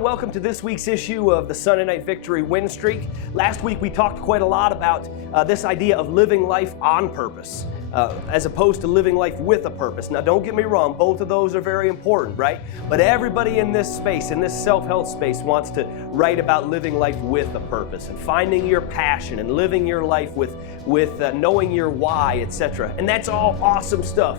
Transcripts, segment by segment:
and welcome to this week's issue of the Sunday Night Victory Win Streak. Last week we talked quite a lot about this idea of living life on purpose, as opposed to living life with a purpose. Now don't get me wrong, both of those are very important, right? But everybody in this space, in this self-help space, wants to write about living life with a purpose and finding your passion and living your life with knowing your why, etc. And that's all awesome stuff.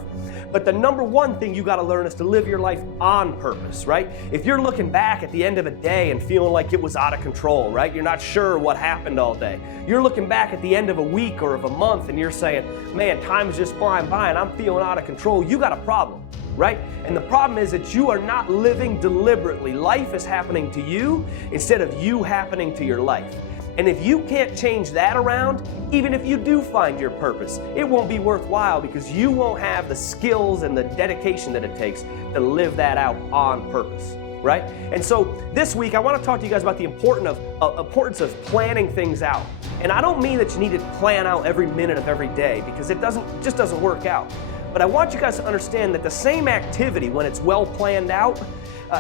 But the number one thing you got to learn is to live your life on purpose, right? If you're looking back at the end of a day and feeling like it was out of control, right? You're not sure what happened all day. You're looking back at the end of a week or of a month and you're saying, man, time is just flying by and I'm feeling out of control. You got a problem, right? And the problem is that you are not living deliberately. Life is happening to you instead of you happening to your life. And if you can't change that around, even if you do find your purpose, it won't be worthwhile because you won't have the skills and the dedication that it takes to live that out on purpose, right? And so this week, I want to talk to you guys about the importance of planning things out. And I don't mean that you need to plan out every minute of every day because it just doesn't work out. But I want you guys to understand that the same activity, when it's well planned out,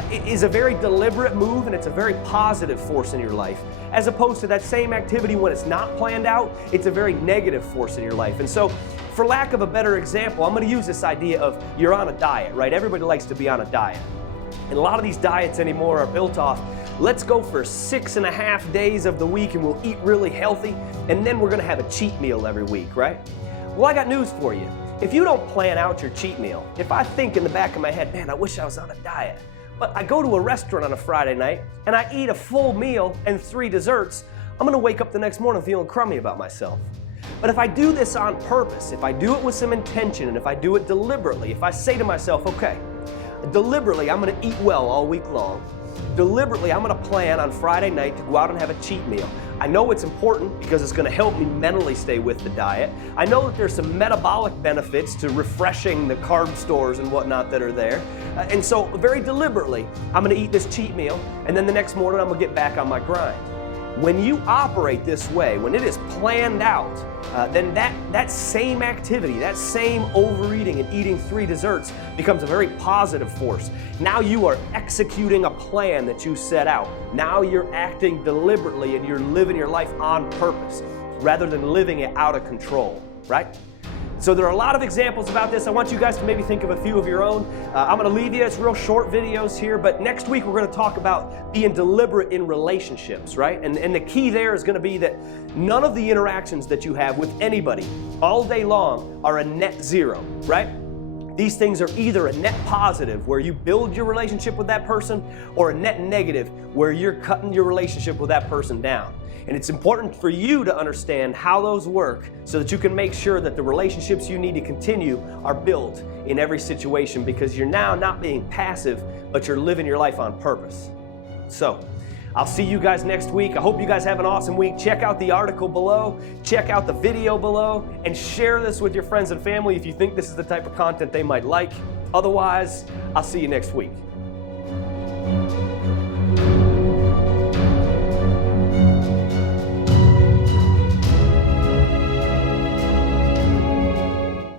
it is a very deliberate move and it's a very positive force in your life, as opposed to that same activity when it's not planned out, it's a very negative force in your life. And so, for lack of a better example, I'm going to use this idea of you're on a diet, right? Everybody likes to be on a diet. And a lot of these diets anymore are built off, let's go for 6.5 days of the week and we'll eat really healthy, and then we're going to have a cheat meal every week, right? Well, I got news for you. If you don't plan out your cheat meal, if I think in the back of my head, man, I wish I was on a diet, but I go to a restaurant on a Friday night and I eat a full meal and 3 desserts, I'm going to wake up the next morning feeling crummy about myself. But if I do this on purpose, if I do it with some intention, and if I do it deliberately, if I say to myself, okay, deliberately I'm going to eat well all week long, deliberately I'm going to plan on Friday night to go out and have a cheat meal. I know it's important because it's going to help me mentally stay with the diet. I know that there's some metabolic benefits to refreshing the carb stores and whatnot that are there. And so very deliberately, I'm going to eat this cheat meal, and then the next morning I'm going to get back on my grind. When you operate this way, when it is planned out, then that same activity, that same overeating and eating 3 desserts becomes a very positive force. Now you are executing a plan that you set out. Now you're acting deliberately and you're living your life on purpose rather than living it out of control, right? So there are a lot of examples about this. I want you guys to maybe think of a few of your own. I'm going to leave you. It's real short videos here, but next week we're going to talk about being deliberate in relationships, right? And the key there is going to be that none of the interactions that you have with anybody all day long are a net zero, right? These things are either a net positive, where you build your relationship with that person, or a net negative, where you're cutting your relationship with that person down. And it's important for you to understand how those work so that you can make sure that the relationships you need to continue are built in every situation, because you're now not being passive, but you're living your life on purpose. So, I'll see you guys next week. I hope you guys have an awesome week. Check out the article below, check out the video below, and share this with your friends and family if you think this is the type of content they might like. Otherwise, I'll see you next week.